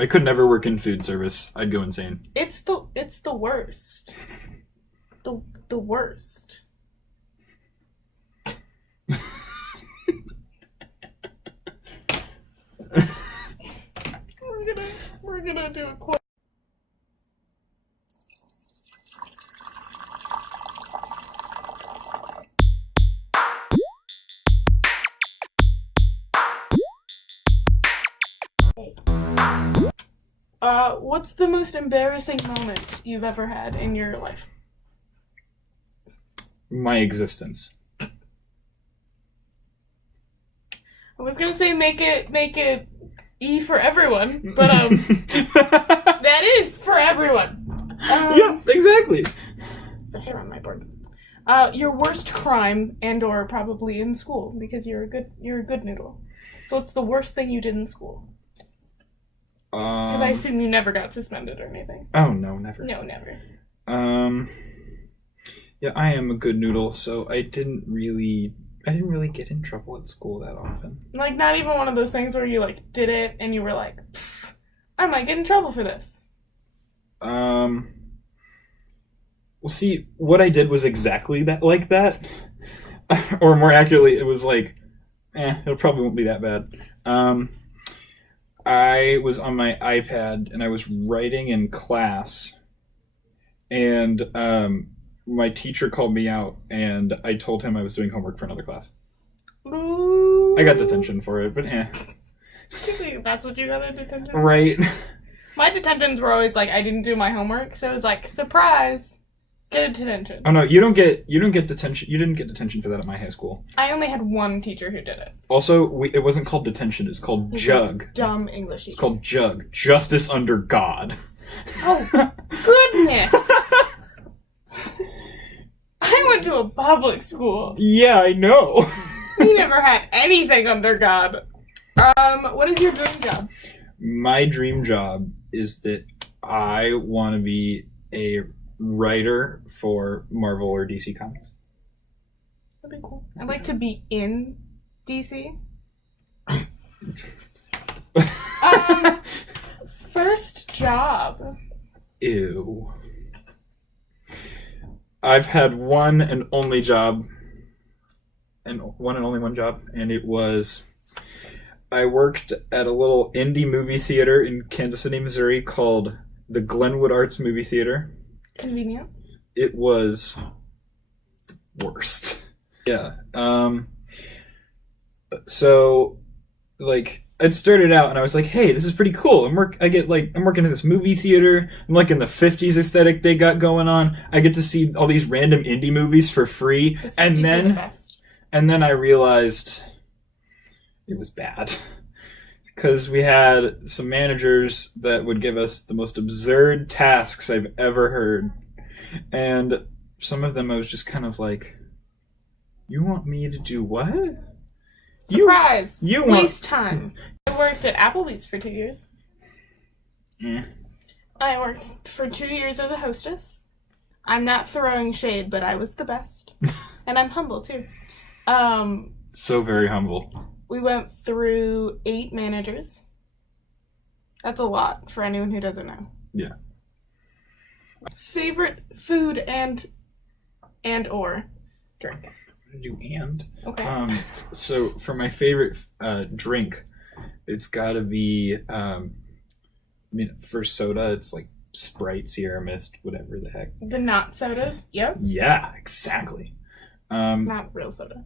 I could never work in food service. I'd go insane. It's the worst. The worst. We're gonna do a quick. What's the most embarrassing moment you've ever had in your life? My existence. I was gonna say make it E for everyone, but that is for everyone. Yeah, exactly. It's a hair on my board. Your worst crime and/or probably in school because you're a good noodle. So what's the worst thing you did in school? Because I assume you never got suspended or anything. Oh no, never. No, never. Yeah, I am a good noodle, so I didn't really get in trouble at school that often. Like, not even one of those things where you, like, did it and you were like, I might get in trouble for this. Well, see, what I did was exactly that, like that. Or more accurately, it was like, it probably won't be that bad. I was on my iPad and I was writing in class, and my teacher called me out, and I told him I was doing homework for another class. Ooh. I got detention for it, but That's what you got in detention? Right. My detentions were always like, I didn't do my homework, so it was like, surprise, get a detention. Oh no, you don't get detention. You didn't get detention for that at my high school. I only had one teacher who did it. Also, it wasn't called detention, it's called jug. Dumb English teacher. It's called jug. Justice under God. Oh, goodness! I went to a public school. Yeah, I know. We never had anything under God. What is your dream job? My dream job is that I want to be a writer for Marvel or DC Comics. That'd be cool. I'd like to be in DC. First job. Ew. I've had one and only job, and it was I worked at a little indie movie theater in Kansas City, Missouri called the Glenwood Arts Movie Theater. Convenient. It was the worst. Yeah. So, like, I'd started out and I was like, hey, this is pretty cool. I'm working at this movie theater. I'm like in the 50s aesthetic they got going on. I get to see all these random indie movies for free. The 50s And were the then best. I realized it was bad. Because we had some managers that would give us the most absurd tasks I've ever heard. And some of them I was just kind of like, you want me to do what? Surprise! You waste time. I worked at Applebee's for 2 years. I worked for 2 years as a hostess. I'm not throwing shade, but I was the best. And I'm humble, too. So very humble. We went through 8 managers. That's a lot for anyone who doesn't know. Yeah. Favorite food and or drink? Do and Okay. So for my favorite drink, it's got to be for soda, it's like Sprite, Sierra Mist, whatever the heck. The not sodas. Yep. Yeah, exactly. It's not real soda.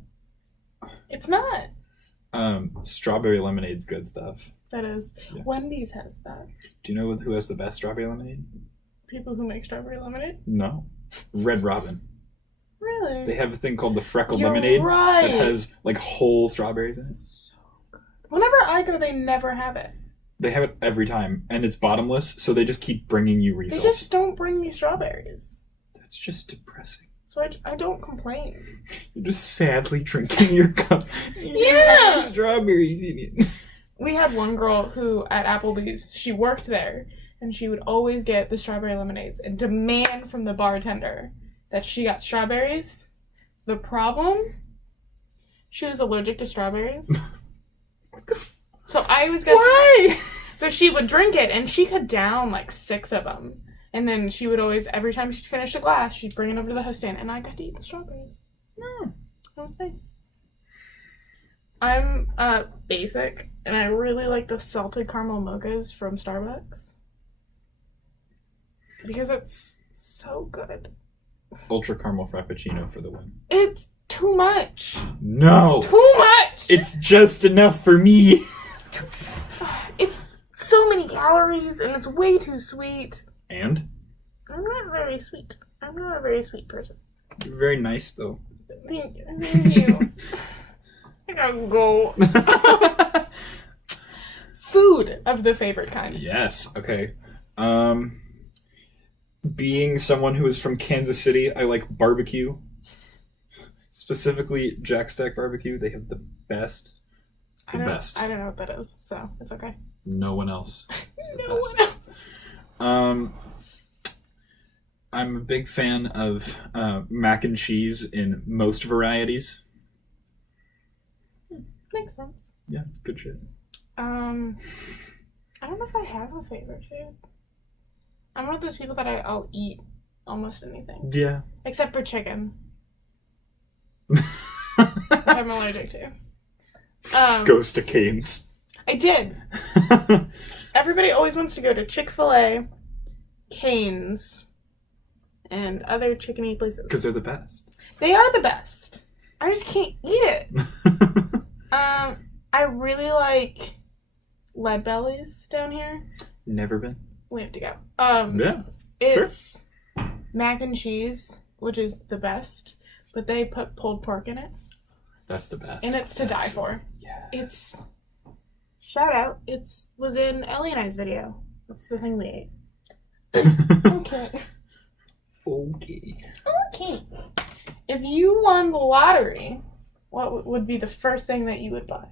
It's not. Strawberry lemonade's good stuff. That is. Yeah. Wendy's has that. Do you know who has the best strawberry lemonade? People who make strawberry lemonade? No. Red Robin. Really? They have a thing called the Freckle You're Lemonade right. that has like whole strawberries in it. So good. Whenever I go, they never have it. They have it every time, and it's bottomless, so they just keep bringing you refills. They just don't bring me strawberries. That's just depressing. So I don't complain. You're just sadly drinking your cup. Yeah! Strawberries in it. We had one girl who, at Applebee's, she worked there, and she would always get the strawberry lemonades and demand from the bartender that she got strawberries. The problem? She was allergic to strawberries. So I always got... Why? So she would drink it, and she could down like 6 of them. And then she would always, every time she'd finish a glass, she'd bring it over to the host stand, and I got to eat the strawberries. That was nice. I'm basic, and I really like the salted caramel mochas from Starbucks. Because it's so good. Ultra caramel frappuccino for the win. It's too much. No! Too much! It's just enough for me! It's so many calories, and it's way too sweet. And? I'm not very sweet. I'm not a very sweet person. You're very nice, though. Thank you. I gotta go. Food of the favorite kind. Yes, okay. Being someone who is from Kansas City, I like barbecue. Specifically, Jack Stack barbecue. They have the best. I don't know what that is, so it's okay. No one else. No one else. I'm a big fan of mac and cheese in most varieties. Makes sense. Yeah, it's good shit. I don't know if I have a favorite food. I'm one of those people that I'll eat almost anything. Yeah. Except for chicken. Which I'm allergic to. Goes to Cane's. I did. Everybody always wants to go to Chick-fil-A, Cane's, and other chicken-y places. Because they're the best. They are the best. I just can't eat it. I really like Lead Bellies down here. Never been. We have to go. Yeah. It's mac and cheese, which is the best, but they put pulled pork in it. That's the best. And it's to die for. Yeah. It's shout out. Was in Ellie and I's video. That's the thing we ate. Okay. Okay. If you won the lottery, what would be the first thing that you would buy?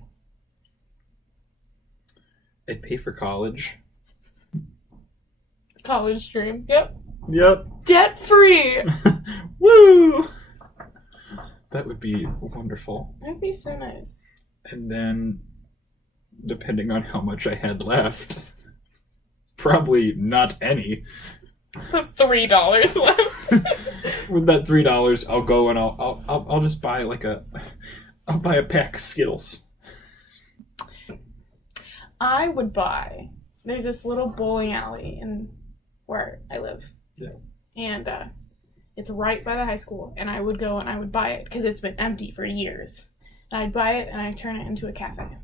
I'd pay for college. College dream. Yep. Debt free. Woo! That would be wonderful. That'd be so nice. And then, depending on how much I had left, probably not any. $3 left. With that $3, I'll go and I'll just buy I'll buy a pack of Skittles. I would buy. There's this little bowling alley in where I live. Yeah. And it's right by the high school. And I would go and I would buy it because it's been empty for years. And I'd buy it and I'd turn it into a cafe.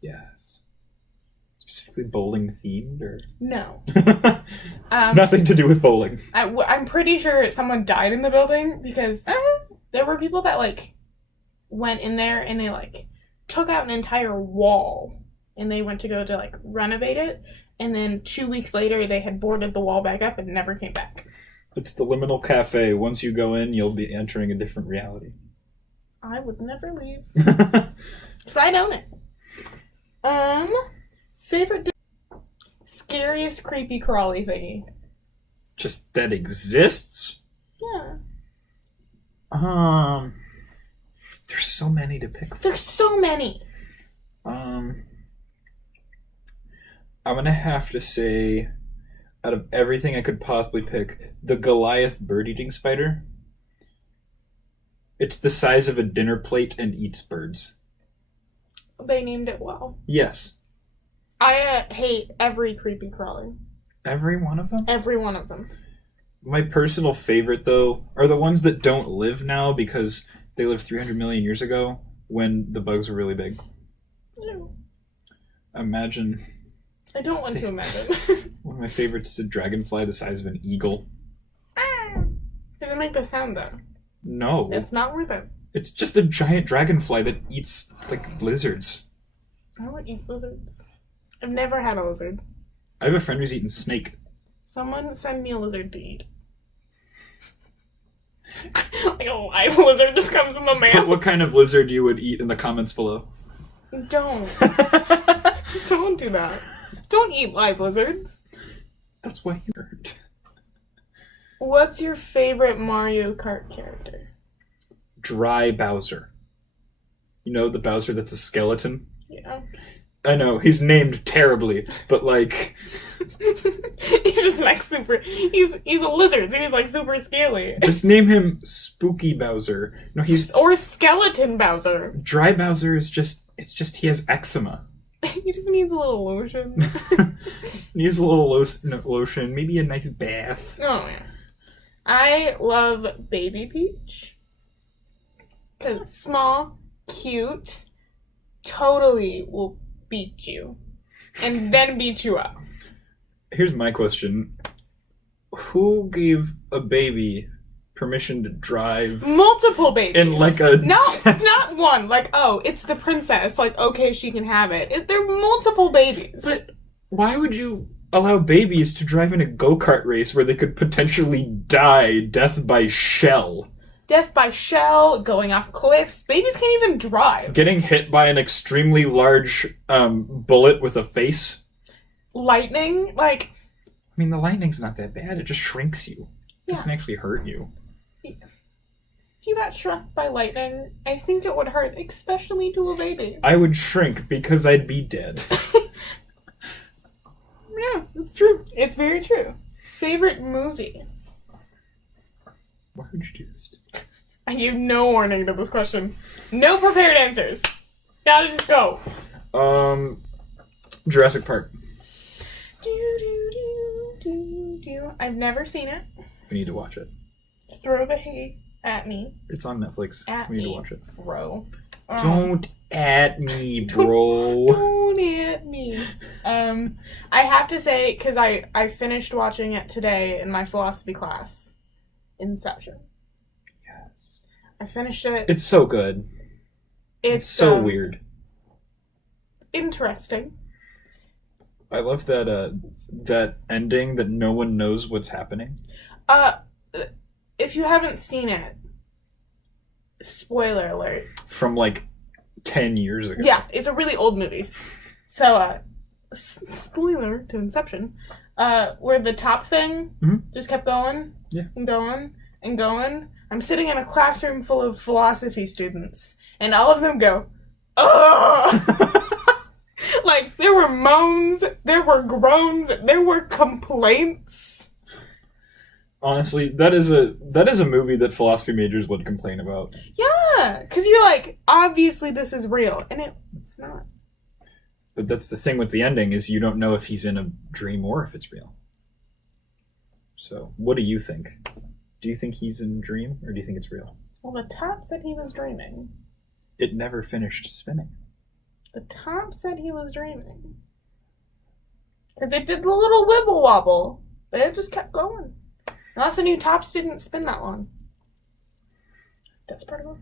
Yes. Specifically bowling themed, or no? Nothing to do with bowling. I'm pretty sure someone died in the building because there were people that went in there and they took out an entire wall and they went to go to renovate it, and then 2 weeks later they had boarded the wall back up and never came back. It's the liminal cafe. Once you go in, you'll be entering a different reality. I would never leave. Because I own it. Favorite scariest creepy crawly thingy. Just that exists? Yeah. There's so many to pick from. There's so many. I'm gonna have to say, out of everything I could possibly pick, the Goliath bird-eating spider. It's the size of a dinner plate and eats birds. They named it well. Yes. I hate every creepy crawly. Every one of them? Every one of them. My personal favorite, though, are the ones that don't live now because they lived 300 million years ago when the bugs were really big. No. Imagine... I don't want to imagine. One of my favorites is a dragonfly the size of an eagle. Does it make the sound, though? No. It's not worth it. It's just a giant dragonfly that eats, lizards. I would eat lizards. I've never had a lizard. I have a friend who's eaten snake. Someone send me a lizard to eat. A live lizard just comes in the mail. What kind of lizard you would eat in the comments below? Don't. Don't do that. Don't eat live lizards. That's why you heard. What's your favorite Mario Kart character? Dry Bowser. You know the Bowser that's a skeleton? Yeah. I know, he's named terribly, but like... He's just like super... He's a lizard, so he's like super scaly. Just name him Spooky Bowser. No, he's... Or Skeleton Bowser. Dry Bowser is just... It's just he has eczema. He just needs a little lotion. Needs a little lotion, maybe a nice bath. Oh, yeah. I love Baby Peach. Because it's small, cute, totally will beat you. And then beat you up. Here's my question. Who gave a baby permission to drive? Multiple babies. In like a... No, not one. Like, oh, it's the princess. Like, okay, she can have it. There are multiple babies. But why would you allow babies to drive in a go-kart race where they could potentially die death by shell? Death by shell, going off cliffs. Babies can't even drive. Getting hit by an extremely large bullet with a face? Lightning? Like... I mean, the lightning's not that bad. It just shrinks you. It doesn't actually hurt you. If you got struck by lightning, I think it would hurt, especially to a baby. I would shrink because I'd be dead. Yeah, it's true. It's very true. Favorite movie? Why would you do this? I gave no warning to this question. No prepared answers. Gotta just go. Jurassic Park. I've never seen it. We need to watch it. Throw the hate at me. It's on Netflix. We need to watch it. Bro. Don't at me, bro. Don't at me. I have to say, because I finished watching it today in my philosophy class. Inception. Yes. I finished it. It's so good. It's so weird. Interesting. I love that that ending that no one knows what's happening. If you haven't seen it, spoiler alert. From like 10 years ago. Yeah, it's a really old movie. So, spoiler to Inception, where the top thing just kept going and going and going. I'm sitting in a classroom full of philosophy students, and all of them go, "Ugh!" Like, there were moans, there were groans, there were complaints. Honestly, that is a movie that philosophy majors would complain about. Yeah, because you're like, obviously this is real, and it's not. But that's the thing with the ending, is you don't know if he's in a dream or if it's real. So, what do you think? Do you think he's in a dream, or do you think it's real? Well, the top said he was dreaming. It never finished spinning. The top said he was dreaming. Because it did the little wibble wobble, but it just kept going. And also knew tops didn't spin that long. That's particles?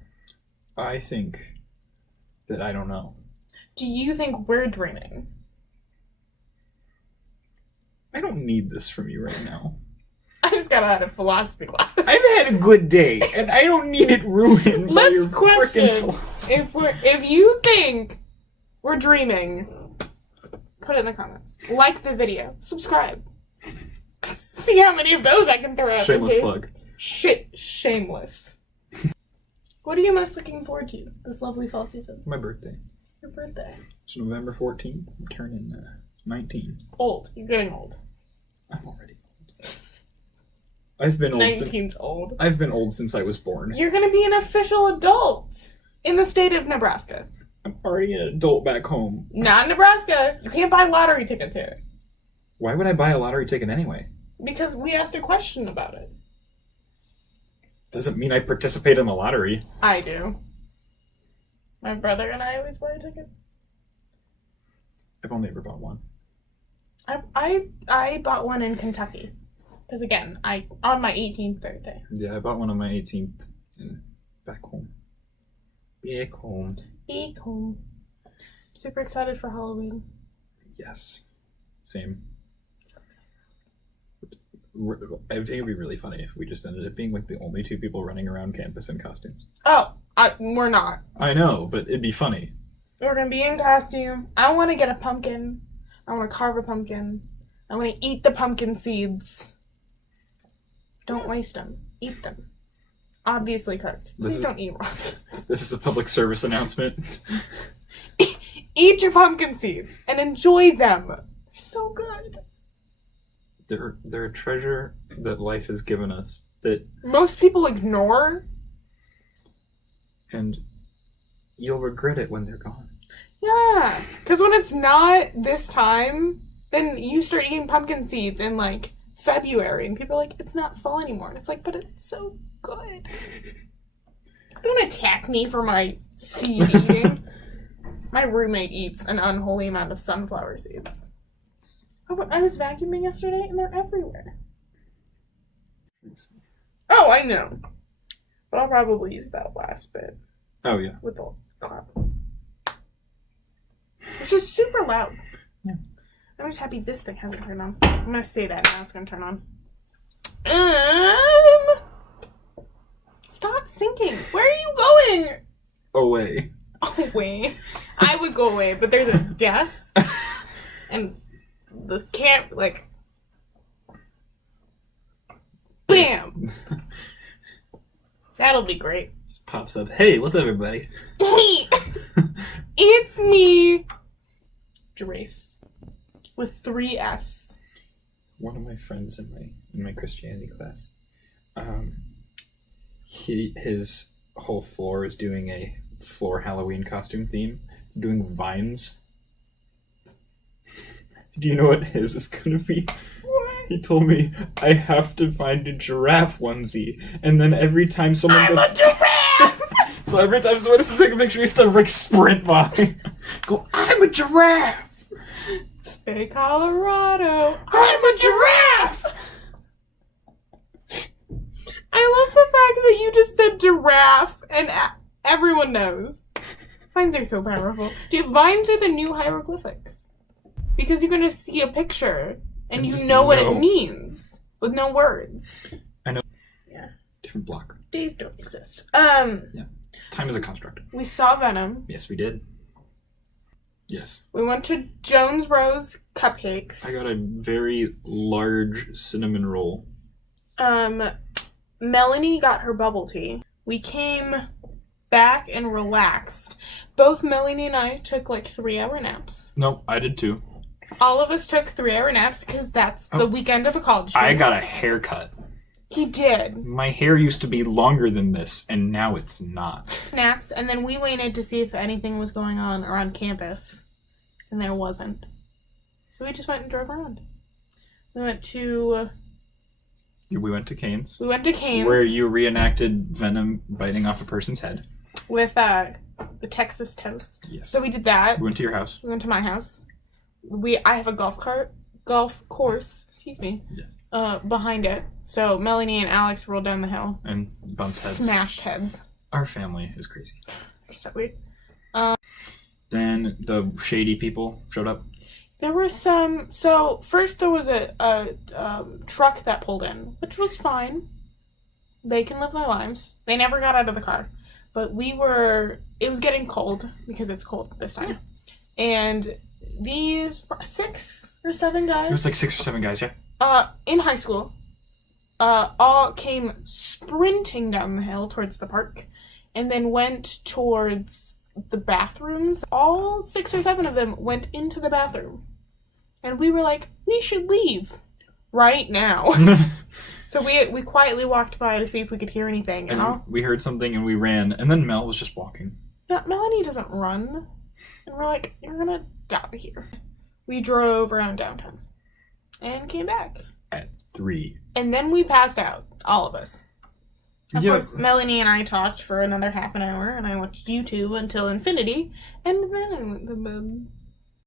I think that I don't know. Do you think we're dreaming? I don't need this from you right now. I just got out of philosophy class. I've had a good day, and I don't need it ruined by your frickin' philosophy. If you think we're dreaming, put it in the comments. Like the video. Subscribe. See how many of those I can throw out. Shameless plug. Shameless. What are you most looking forward to this lovely fall season? My birthday. Your birthday. It's November 14th. I'm turning 19. Old. You're getting old. I'm already old. I've been old 19's old. I've been old since I was born. You're going to be an official adult in the state of Nebraska. I'm already an adult back home. Not in Nebraska. You can't buy lottery tickets here. Why would I buy a lottery ticket anyway? Because we asked a question about it. Doesn't mean I participate in the lottery. I do. My brother and I always buy a ticket. I've only ever bought one. I bought one in Kentucky. Because again, on my 18th birthday. Yeah, I bought one on my 18th and back home. Back home. Back home. Super excited for Halloween. Yes. Same. I think it'd be really funny if we just ended up being like the only two people running around campus in costumes. Oh, we're not. I know, but it'd be funny. We're gonna be in costume. I want to get a pumpkin. I want to carve a pumpkin. I want to eat the pumpkin seeds. Don't waste them. Eat them. Obviously cooked. Please don't eat raw. This is a public service announcement. Eat your pumpkin seeds and enjoy them. They're so good. They're a treasure that life has given us that most people ignore. And you'll regret it when they're gone. Yeah, because when it's not this time, then you start eating pumpkin seeds in like February, and people are like, it's not fall anymore. And it's like, but it's so good. Don't attack me for my seed eating. My roommate eats an unholy amount of sunflower seeds. I was vacuuming yesterday, and they're everywhere. Oh, I know. But I'll probably use that last bit. Oh, yeah. With the clap. Which is super loud. Yeah. I'm just happy this thing hasn't turned on. I'm gonna say that now. It's gonna turn on. Stop sinking. Where are you going? Away. Away. I would go away, but there's a desk. And the camp, like... Bam! That'll be great. Just pops up. Hey, what's up, everybody? Hey! It's me! Giraffes. With 3 Fs. One of my friends in my Christianity class, his whole floor is doing a floor Halloween costume theme, doing vines. Do you know what his is gonna be? What? He told me I have to find a giraffe onesie, and then every time someone I'm goes, a giraffe! so every time someone has to take a picture, he still like sprint by. Go, I'm a giraffe. Stay Colorado. I'm a giraffe. I love the fact that you just said giraffe and everyone knows. Vines are so powerful. Dude, vines are the new hieroglyphics. Because you're going to see a picture and you know what it means with no words. I know. Yeah. Different block. Days don't exist. Yeah. Time is a construct. We saw Venom. Yes, we did. Yes. We went to Jones Rose Cupcakes. I got a very large cinnamon roll. Melanie got her bubble tea. We came back and relaxed. Both Melanie and I took like 3-hour naps. Nope, I did too. All of us took 3-hour naps because that's the weekend of a college student. I got a haircut. He did. My hair used to be longer than this, and now it's not. Naps, and then we waited to see if anything was going on around campus, and there wasn't. So we just went and drove around. We went to Cane's. Where you reenacted Venom biting off a person's head. With the Texas toast. Yes. So we did that. We went to your house. We went to my house. I have a golf course, excuse me. Yes. Behind it. So Melanie and Alex rolled down the hill. And bumped heads. Smashed heads. Our family is crazy. So weird. Then the shady people showed up. There were some... So, first there was a truck that pulled in, which was fine. They can live their lives. They never got out of the car. But it was getting cold, because it's cold this time. And these 6 or 7 guys... It was like 6 or 7 guys, yeah. In high school, all came sprinting down the hill towards the park, and then went towards the bathrooms. All 6 or 7 of them went into the bathroom. And we were like, we should leave right now. So we quietly walked by to see if we could hear anything. And we heard something and we ran, and then Mel was just walking. Yeah, Melanie doesn't run. And we're like, you're gonna die here. We drove around downtown. And came back. At 3. And then we passed out. All of us. Of course, Melanie and I talked for another half an hour, and I watched YouTube until infinity, and then I went to bed.